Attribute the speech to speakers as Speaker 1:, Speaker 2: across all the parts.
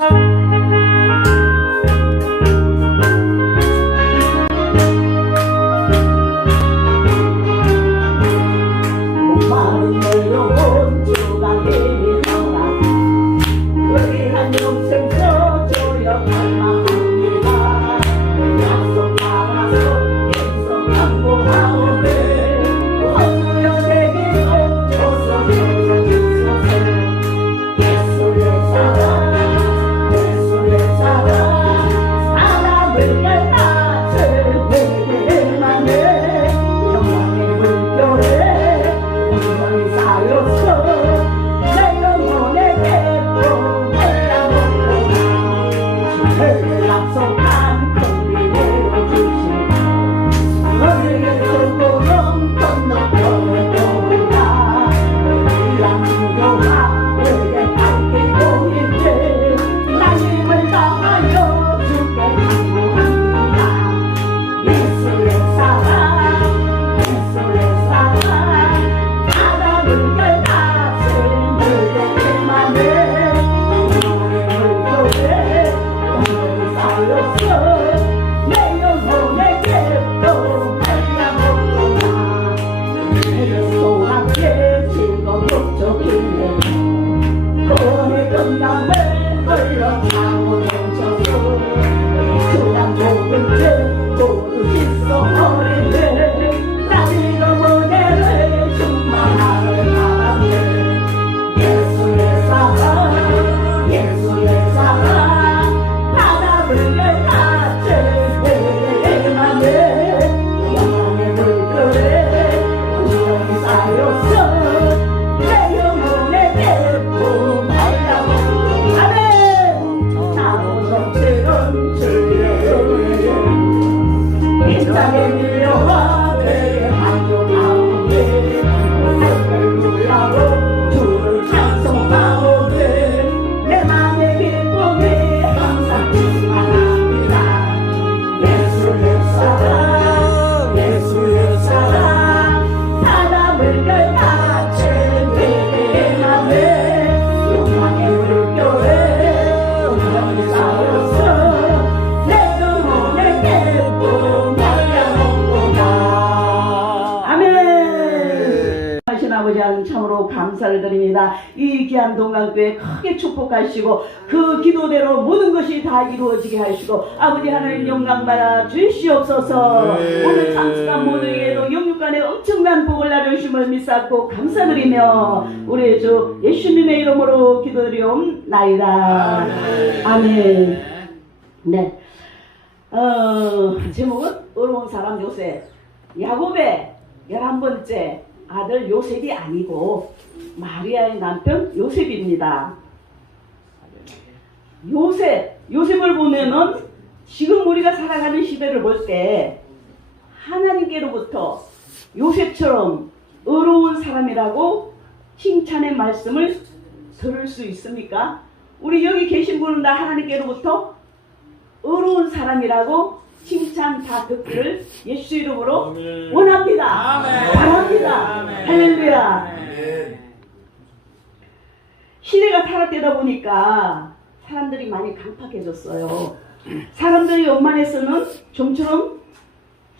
Speaker 1: 목 감사를 드립니다. 이 귀한 동강교회 크게 축복하시고 그 기도대로 모든 것이 다 이루어지게 하시고 아버지 하나님 영광 받아 주시옵소서
Speaker 2: 네.
Speaker 1: 오늘 장수간 모두에게도 영육간에 엄청난 복을 나누심을 믿사고 감사드리며 우리 주 예수님의 이름으로 기도드리옵나이다. 아멘. 네. 어, 제목은 어려운 사람 요셉. 야곱의 열한 번째 아들 요셉이 아니고 마리아의 남편 요셉입니다. 요셉, 요셉을 보면은 지금 우리가 살아가는 시대를 볼 때 하나님께로부터 요셉처럼 어려운 사람이라고 칭찬의 말씀을 들을 수 있습니까? 우리 여기 계신 분은 다 하나님께로부터 어려운 사람이라고 칭찬 다 듣기를 예수 이름으로
Speaker 2: 아멘.
Speaker 1: 원합니다.
Speaker 2: 아멘.
Speaker 1: 바랍니다.
Speaker 2: 아멘.
Speaker 1: 할렐루야.
Speaker 2: 아멘.
Speaker 1: 시대가 타락되다 보니까 사람들이 많이 강팍해졌어요. 사람들이 웬만해서는 좀처럼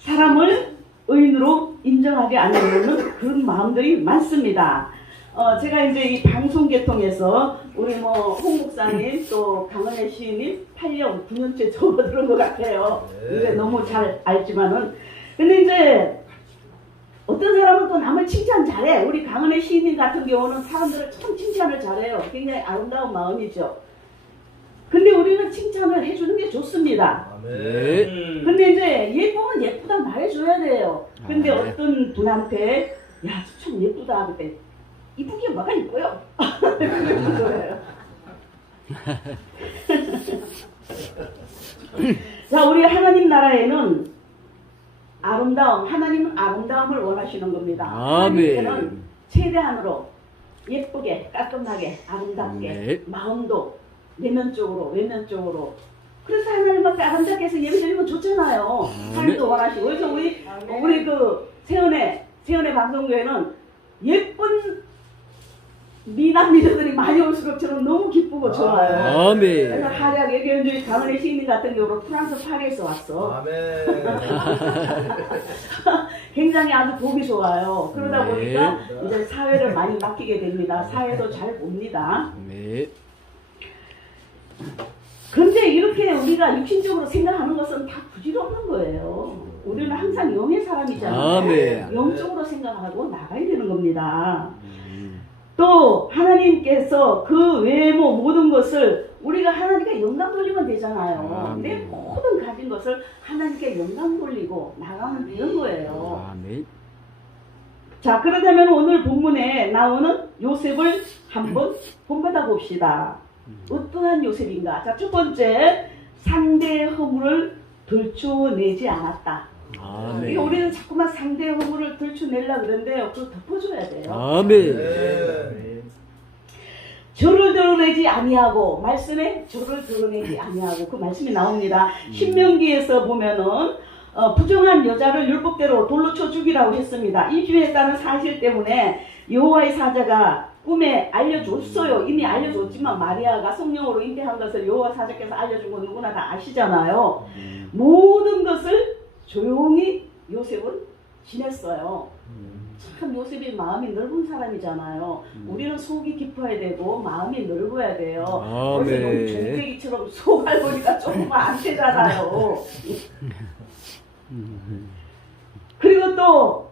Speaker 1: 사람을 의인으로 인정하지 않으려는 그런 마음들이 많습니다. 어, 제가 이제 이 방송 개통해서 우리 뭐 홍국사님 또 강은혜 시인님 8년, 9년째 접어들은 것 같아요. 이제 너무 잘 알지만은. 근데 이제 어떤 사람은 또 남을 칭찬 잘해. 우리 강은혜 시인님 같은 경우는 사람들을 참 칭찬을 잘해요. 굉장히 아름다운 마음이죠. 근데 우리는 칭찬을 해주는 게 좋습니다.
Speaker 2: 아멘.
Speaker 1: 근데 이제 예쁘면 예쁘다 말해줘야 돼요. 근데
Speaker 3: 아, 네.
Speaker 1: 어떤 분한테 야, 참 예쁘다. 그때 이쁘게 뭐가 이뻐요? 그런 거예요. 자, 우리 하나님 나라에는 아름다움, 하나님은 아름다움을 원하시는 겁니다.
Speaker 3: 아멘.
Speaker 1: 하나님께는 최대한으로 예쁘게, 깔끔하게, 아름답게,
Speaker 3: 네.
Speaker 1: 마음도 내면적으로, 외면적으로. 그래서 하나님 앞에 아름답게 해서 예배 드리면 좋잖아요. 하나님도 원하시고. 그래서 우리, 우리 그 세연의, 세연의 방송교회는 예쁜 미남 미녀들이 많이 올수록 저는 너무 기쁘고 좋아요. 그래서
Speaker 2: 아멘.
Speaker 1: 한약 예견주의 강은혜 시인님 같은 경우로 프랑스 파리에서 왔어.
Speaker 3: 아멘.
Speaker 1: 굉장히 아주 보기 좋아요. 그러다
Speaker 2: 네.
Speaker 1: 보니까 이제 사회를 많이 맡기게 됩니다. 사회도 잘 봅니다.
Speaker 2: 네.
Speaker 1: 그런데 이렇게 우리가 육신적으로 생각하는 것은 다 부질없는 거예요. 우리는 항상 영의 사람이잖아요.
Speaker 2: 아멘.
Speaker 1: 영적으로 생각하고 나가야 되는 겁니다.
Speaker 2: 음.
Speaker 1: 또 하나님께서 그 외모 모든 것을 우리가 하나님께 영광 돌리면 되잖아요.
Speaker 2: 아멘.
Speaker 1: 내 모든 가진 것을 하나님께 영광 돌리고 나가면 되는 거예요.
Speaker 2: 아멘.
Speaker 1: 자, 그렇다면 오늘 본문에 나오는 요셉을 한번 본받아 봅시다. 어떠한 요셉인가? 자, 첫 번째, 상대의 허물을 들춰내지 않았다.
Speaker 2: 아멘.
Speaker 1: 이게 우리는 자꾸만 상대의 허물을 들춰내려 그러는데요. 그거 덮어줘야 돼요.
Speaker 2: 아멘.
Speaker 3: 네.
Speaker 1: 저를 드러내지 아니하고 말씀에 저를 드러내지 아니하고 그 말씀이 나옵니다. 신명기에서 보면은 어, 부정한 여자를 율법대로 돌로 쳐 죽이라고 했습니다. 이주했다는 사실 때문에 여호와의 사자가 꿈에 알려줬어요. 이미 알려줬지만 마리아가 성령으로 잉태한 것을 여호와 사자께서 알려준 건 누구나 다 아시잖아요. 모든 것을 조용히 요셉은 지냈어요. 참 요셉이 마음이 넓은 사람이잖아요. 우리는 속이 깊어야 되고 마음이 넓어야 돼요. 그래서 너무
Speaker 2: 아멘.
Speaker 1: 종대기처럼 속알 보니까 조금 안 되잖아요. 그리고 또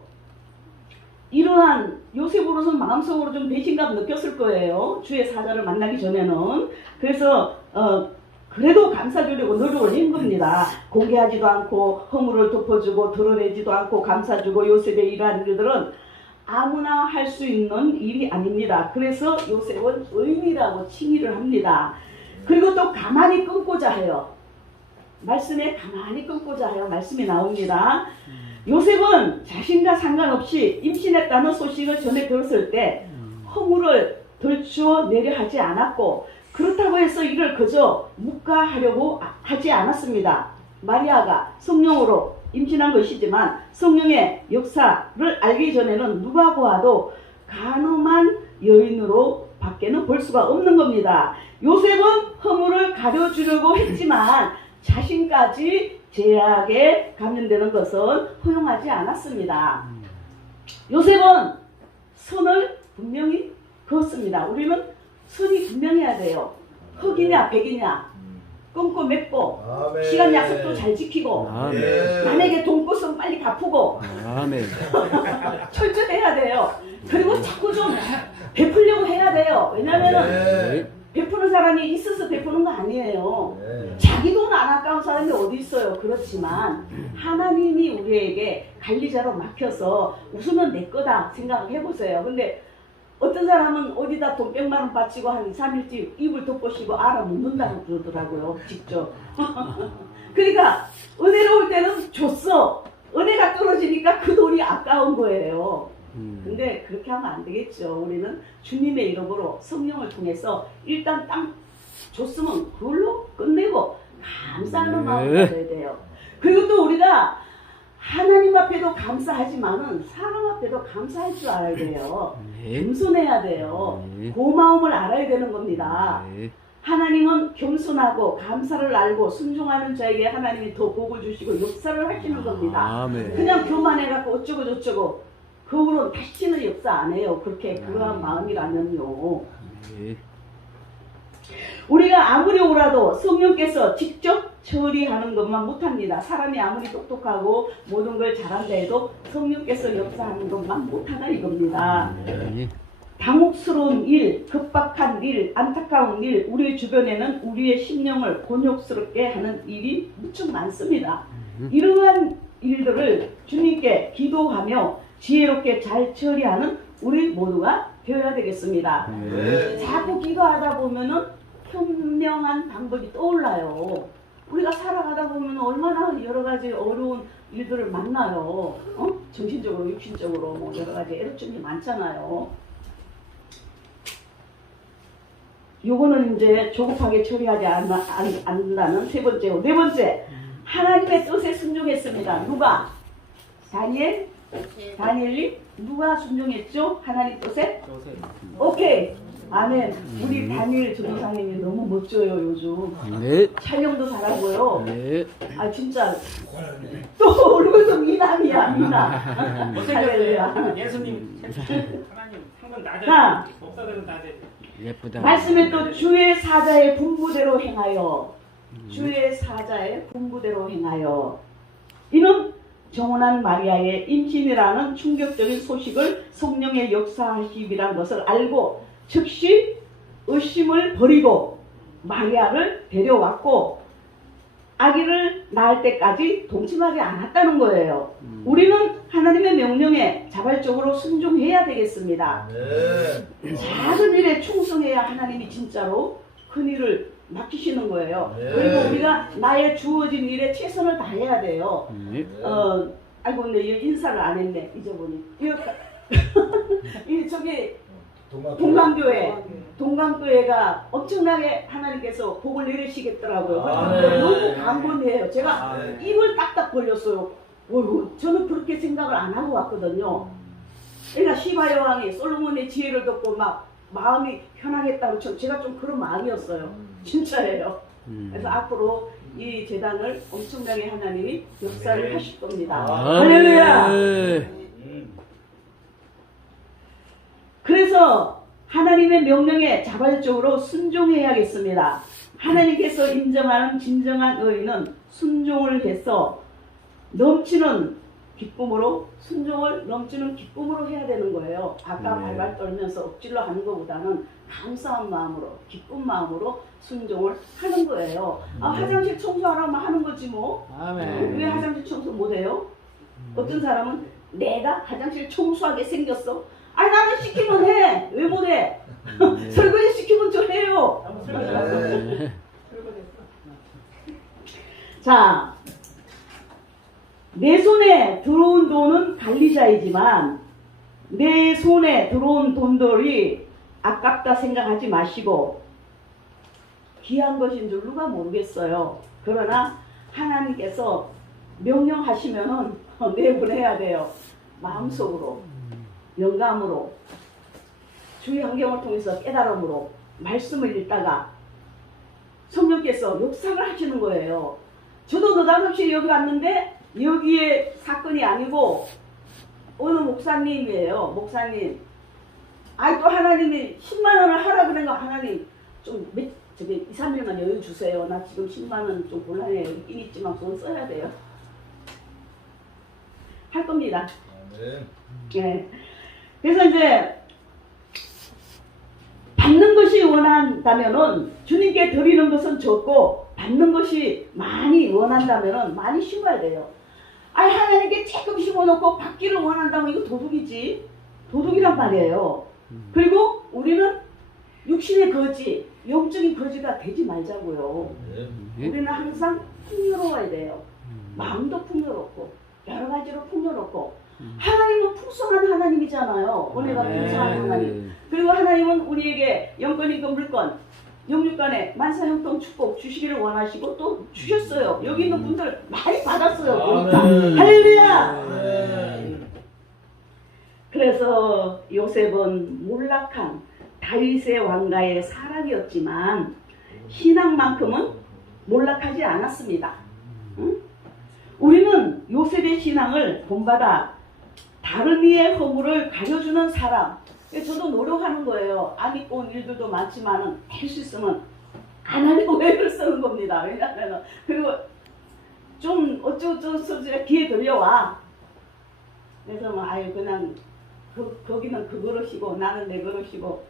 Speaker 1: 이러한 요셉으로서는 마음속으로 좀 배신감 느꼈을 거예요. 주의 사자를 만나기 전에는. 그래서 어 그래도 감싸주려고 노력을 한 겁니다. 공개하지도 않고 허물을 덮어주고 드러내지도 않고 감싸주고 요셉의 이러한 일들은 아무나 할 수 있는 일이 아닙니다. 그래서 요셉은 의인이라고 칭의를 합니다. 그리고 또 가만히 끊고자 해요. 말씀에 가만히 끊고자 해요. 말씀이 나옵니다. 요셉은 자신과 상관없이 임신했다는 소식을 전해 들었을 때 허물을 들추어 내려 하지 않았고 그렇다고 해서 이를 그저 묵과하려고 아- 하지 않았습니다. 마리아가 성령으로 임신한 것이지만 성령의 역사를 알기 전에는 누가 보아도 가늠한 여인으로 밖에는 볼 수가 없는 겁니다. 요셉은 허물을 가려주려고 했지만 자신까지 제약에 감염되는 것은 허용하지 않았습니다. 요셉은 선을 분명히 그었습니다. 우리는 선이 분명해야 돼요. 흑이냐 백이냐 끊고 맺고
Speaker 3: 아멘.
Speaker 1: 시간 약속도 잘 지키고
Speaker 2: 아멘.
Speaker 3: 네.
Speaker 1: 남에게 돈 꽂으면 빨리 갚고
Speaker 2: 아멘.
Speaker 1: 철저해야 돼요. 그리고 자꾸 좀 베풀려고 해야 돼요. 왜냐면은
Speaker 3: 네.
Speaker 1: 베푸는 사람이 있어서 베푸는 거 아니에요.
Speaker 3: 네.
Speaker 1: 자기 돈 안 아까운 사람이 어디 있어요. 그렇지만 하나님이 우리에게 관리자로 맡겨서 웃으면 내 거다 생각을 해보세요. 근데 어떤 사람은 어디다 돈 100만 원 바치고 한 2, 3일째 입을 덮으시고 알아 묻는다고 그러더라고요. 직접. 그러니까 은혜로울 때는 줬어. 은혜가 떨어지니까 그 돈이 아까운 거예요.
Speaker 2: 음.
Speaker 1: 근데 그렇게 하면 안 되겠죠. 우리는 주님의 이름으로 성령을 통해서 일단 땅 줬으면 그걸로 끝내고 감사하는
Speaker 2: 네.
Speaker 1: 마음을 가져야 돼요. 그리고 또 우리가 하나님 앞에도 감사하지만은 사람 앞에도 감사할 줄 알아야 돼요.
Speaker 2: 네.
Speaker 1: 겸손해야 돼요.
Speaker 2: 네.
Speaker 1: 고마움을 알아야 되는 겁니다.
Speaker 2: 네.
Speaker 1: 하나님은 겸손하고 감사를 알고 순종하는 자에게 하나님이 더 복을 주시고 역사를 하시는 겁니다.
Speaker 2: 아멘.
Speaker 1: 그냥 교만해갖고 어쩌고 저쩌고 그 후로 다시는 역사 안 해요. 그렇게 그러한 마음이라면요.
Speaker 2: 네.
Speaker 1: 우리가 아무리 오라도 성령께서 직접 처리하는 것만 못합니다. 사람이 아무리 똑똑하고 모든 걸 잘한다 해도 성령께서 역사하는 것만 못하다 이겁니다.
Speaker 2: 네.
Speaker 1: 당혹스러운 일, 급박한 일, 안타까운 일, 우리 주변에는 우리의 심령을 곤욕스럽게 하는 일이 무척 많습니다. 이러한 일들을 주님께 기도하며 지혜롭게 잘 처리하는 우리 모두가 되어야 되겠습니다.
Speaker 2: 네.
Speaker 1: 자꾸 기도하다 보면은 현명한 방법이 떠올라요. 우리가 살아가다 보면 얼마나 여러 가지 어려운 일들을 만나요. 어? 정신적으로, 육신적으로 뭐 여러 가지 애로점이 많잖아요. 요거는 이제 조급하게 처리하지 않, 안, 않는다는 세 번째고 네 번째 하나님의 뜻에 순종했습니다. 누가? 다니엘? 다니엘이 누가 순종했죠? 하나님 뜻에? 오케이 아멘. 우리 단일 전도사님이 너무 멋져요 요즘.
Speaker 2: 네.
Speaker 1: 촬영도 잘하고요.
Speaker 2: 네.
Speaker 1: 아 진짜 또 얼굴도 미남이야 미남. 할렐루야.
Speaker 3: 예수님 하나님 낮아요.
Speaker 1: 자.
Speaker 3: 목사들은 낮아요.
Speaker 2: 예쁘다.
Speaker 1: 말씀에 또 주의 사자의 분부대로 행하여 주의 사자의 분부대로 행하여 이는 정원한 마리아의 임신이라는 충격적인 소식을 성령의 역사하심이란 것을 알고 즉시 의심을 버리고 마리아를 데려왔고 아기를 낳을 때까지 동침하지 않았다는 거예요.
Speaker 2: 음.
Speaker 1: 우리는 하나님의 명령에 자발적으로 순종해야 되겠습니다.
Speaker 4: 네.
Speaker 1: 작은 일에 충성해야 하나님이 진짜로 큰 일을 맡기시는 거예요.
Speaker 4: 네.
Speaker 1: 그리고 우리가 나의 주어진 일에 최선을 다해야 돼요.
Speaker 2: 네.
Speaker 1: 어, 아이고 근데 이 인사를 안 했네 잊어보니. 이 저기 동강교회 동강교회가 엄청나게 하나님께서 복을 내리시겠더라고요.
Speaker 4: 아, 네.
Speaker 1: 너무 감von해요. 제가
Speaker 4: 아, 네.
Speaker 1: 입을 딱딱 벌렸어요. 어이구, 저는 그렇게 생각을 안 하고 왔거든요. 그러니까 시바 여왕이 솔로몬의 지혜를 듣고 막 마음이 편하겠다고 저- 제가 좀 그런 마음이었어요. 진짜예요.
Speaker 2: 음.
Speaker 1: 그래서 앞으로 이 재단을 엄청나게 하나님이 역사를
Speaker 4: 네.
Speaker 1: 하실 겁니다.
Speaker 4: 아,
Speaker 1: 할렐루야.
Speaker 2: 네.
Speaker 1: 그래서 하나님의 명령에 자발적으로 순종해야겠습니다. 하나님께서 인정하는 진정한 의인은 순종을 해서 넘치는 기쁨으로 순종을 넘치는 기쁨으로 해야 되는 거예요. 아까
Speaker 2: 네.
Speaker 1: 발발 떨면서 억지로 하는 것보다는 감사한 마음으로 기쁜 마음으로 순종을 하는 거예요. 아,
Speaker 4: 네.
Speaker 1: 화장실 청소하라면 하는 거지 뭐.
Speaker 2: 아멘.
Speaker 1: 왜 화장실 청소 못해요? 어떤 사람은 내가 화장실 청소하게 생겼어. 아니 나는 시키면 해. 왜 못해?
Speaker 2: 네.
Speaker 1: 설거지 시키면 좀 해요.
Speaker 2: 네.
Speaker 1: 자, 내 손에 들어온 돈은 관리자이지만 내 손에 들어온 돈들이 아깝다 생각하지 마시고 귀한 것인 줄 누가 모르겠어요. 그러나 하나님께서 명령하시면은 내보내야 돼요. 마음속으로, 영감으로, 주의 환경을 통해서 깨달음으로 말씀을 읽다가 성령께서 역사를 하시는 거예요. 저도 느닷없이 여기 왔는데 여기에 사건이 아니고 어느 목사님이에요. 목사님. 아이 또 하나님이 10만 원을 하라 그런 거 하나님 좀 몇, 저기 2, 3일만 여유 주세요. 나 지금 10만 원 좀 곤란해요. 있긴 있지만 돈 써야 돼요. 할 겁니다. 예. 그래서 이제 받는 것이 원한다면은 주님께 드리는 것은 적고 받는 것이 많이 원한다면은 많이 심어야 돼요. 아니 하나님께 조금 심어놓고 받기를 원한다면 이거 도둑이지. 도둑이란 말이에요. 그리고 우리는 육신의 거지, 영적인 거지가 되지 말자고요.
Speaker 2: 네.
Speaker 1: 우리는 항상 풍요로워야 돼요. 마음도 풍요롭고 여러 가지로 풍요롭고 하나님은 풍성한 하나님이잖아요. 은혜가
Speaker 2: 네.
Speaker 1: 풍성한 하나님. 그리고 하나님은 우리에게 영권, 인권, 물권, 영육간에 만사형통 축복 주시기를 원하시고 또 주셨어요. 여기 있는 분들 많이 받았어요. 보니까.
Speaker 4: 아멘.
Speaker 1: 할렐루야! 그래서 요셉은 몰락한 다윗의 왕가의 사람이었지만 신앙만큼은 몰락하지 않았습니다. 응? 우리는 요셉의 신앙을 본받아 다른 이의 허물을 가려주는 사람. 저도 노력하는 거예요. 안 입고 온 일들도 많지만은 할 수 있으면 안 하려고 애를 쓰는 겁니다. 왜냐하면 그리고 좀 어쩌고저쩌고 제가 기회 돌려와. 그래서 뭐 아유 그냥 그, 거기는 그 그릇이고 나는 내 그릇이고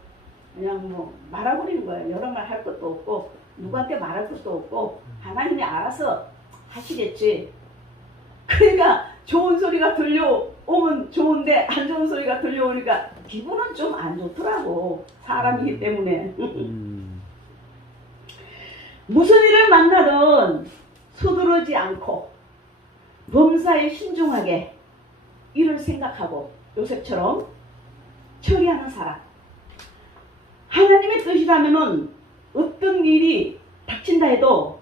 Speaker 1: 그냥 뭐 말아버리는 거예요. 여러 말 할 것도 없고 누구한테 말할 것도 없고 하나님이 알아서 하시겠지. 그러니까 좋은 소리가 들려오면 좋은데 안 좋은 소리가 들려오니까 기분은 좀 안 좋더라고. 사람이기 때문에.
Speaker 2: 음.
Speaker 1: 무슨 일을 만나든 서두르지 않고 범사에 신중하게 일을 생각하고 요셉처럼 처리하는 사람. 하나님의 뜻이라면은 어떤 일이 닥친다 해도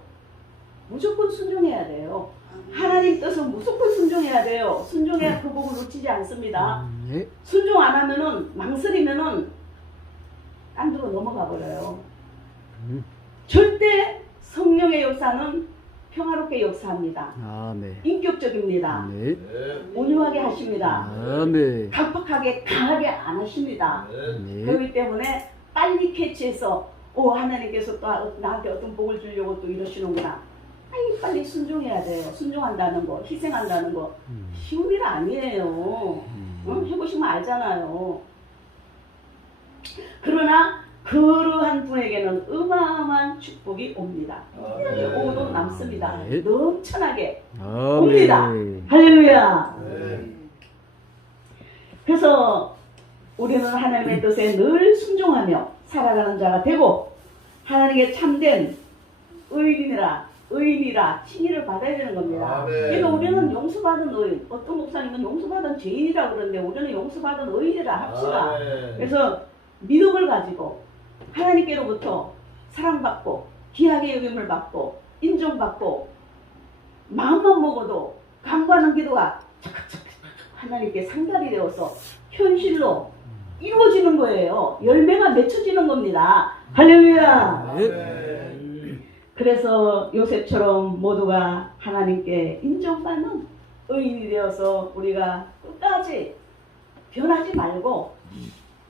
Speaker 1: 무조건 순종해야 돼요. 하나님 뜻은 무조건 순종해야 돼요. 순종해야 그 복을 놓치지 않습니다.
Speaker 2: 네.
Speaker 1: 순종 안 하면은 망설이면은 딴 데로 넘어가 버려요.
Speaker 2: 음.
Speaker 1: 절대 성령의 역사는 평화롭게 역사합니다.
Speaker 2: 아멘.
Speaker 1: 인격적입니다.
Speaker 2: 네.
Speaker 1: 온유하게 하십니다.
Speaker 2: 아멘.
Speaker 1: 강팍하게 강하게 안 하십니다.
Speaker 2: 네.
Speaker 1: 그렇기 때문에 빨리 캐치해서 오 하나님께서 또 나한테 어떤 복을 주려고 또 이러시는구나. 빨리 빨리 순종해야 돼요. 순종한다는 거, 희생한다는 거
Speaker 2: 음.
Speaker 1: 쉬운 일 아니에요. 어? 해보시면 알잖아요. 그러나 그러한 분에게는 어마어마한 축복이 옵니다. 오도 남습니다.
Speaker 2: 네.
Speaker 1: 넘쳐나게
Speaker 2: 아멘.
Speaker 1: 옵니다. 할렐루야.
Speaker 4: 네.
Speaker 1: 그래서 우리는 하나님의 뜻에 늘 순종하며 살아가는 자가 되고 하나님께 참된 의인이라 의인이라 칭의를 받아야 되는 겁니다.
Speaker 4: 아멘.
Speaker 1: 그러니까 우리는 용서받은 의인, 어떤 목사님은 용서받은 죄인이라 그러는데 우리는 용서받은 의인이라 합시다.
Speaker 4: 아멘.
Speaker 1: 그래서 믿음을 가지고 하나님께로부터 사랑받고 귀하게 여김을 받고 인정받고 마음만 먹어도 간구하는 기도가 하나님께 상달이 되어서 현실로 이루어지는 거예요. 열매가 맺혀지는 겁니다. 할렐루야.
Speaker 4: 아멘.
Speaker 1: 그래서 요셉처럼 모두가 하나님께 인정받는 의인이 되어서 우리가 끝까지 변하지 말고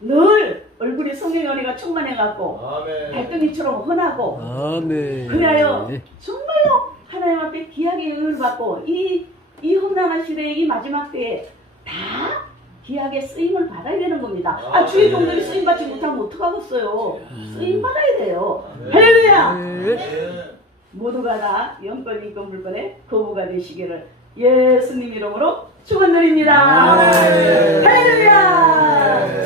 Speaker 1: 늘 얼굴이 성령의 은혜가 충만해갖고
Speaker 4: 아멘.
Speaker 1: 달덩이처럼 헌하고
Speaker 2: 아멘.
Speaker 1: 그래요. 정말로 하나님 앞에 귀하게 영을 받고 이, 이 험난한 시대의 이 마지막 때에 다 귀하게 쓰임을 받아야 되는 겁니다. 아, 아 주의 종들이 네. 쓰임 받지 못하면 어떡하겠어요? 네. 쓰임 받아야 돼요.
Speaker 4: 아, 네.
Speaker 1: 할렐루야!
Speaker 4: 네. 네.
Speaker 1: 모두가 다 영권, 인권, 물권의 거부가 되시기를 예수님 이름으로 축원드립니다. 아, 네. 할렐루야! 네.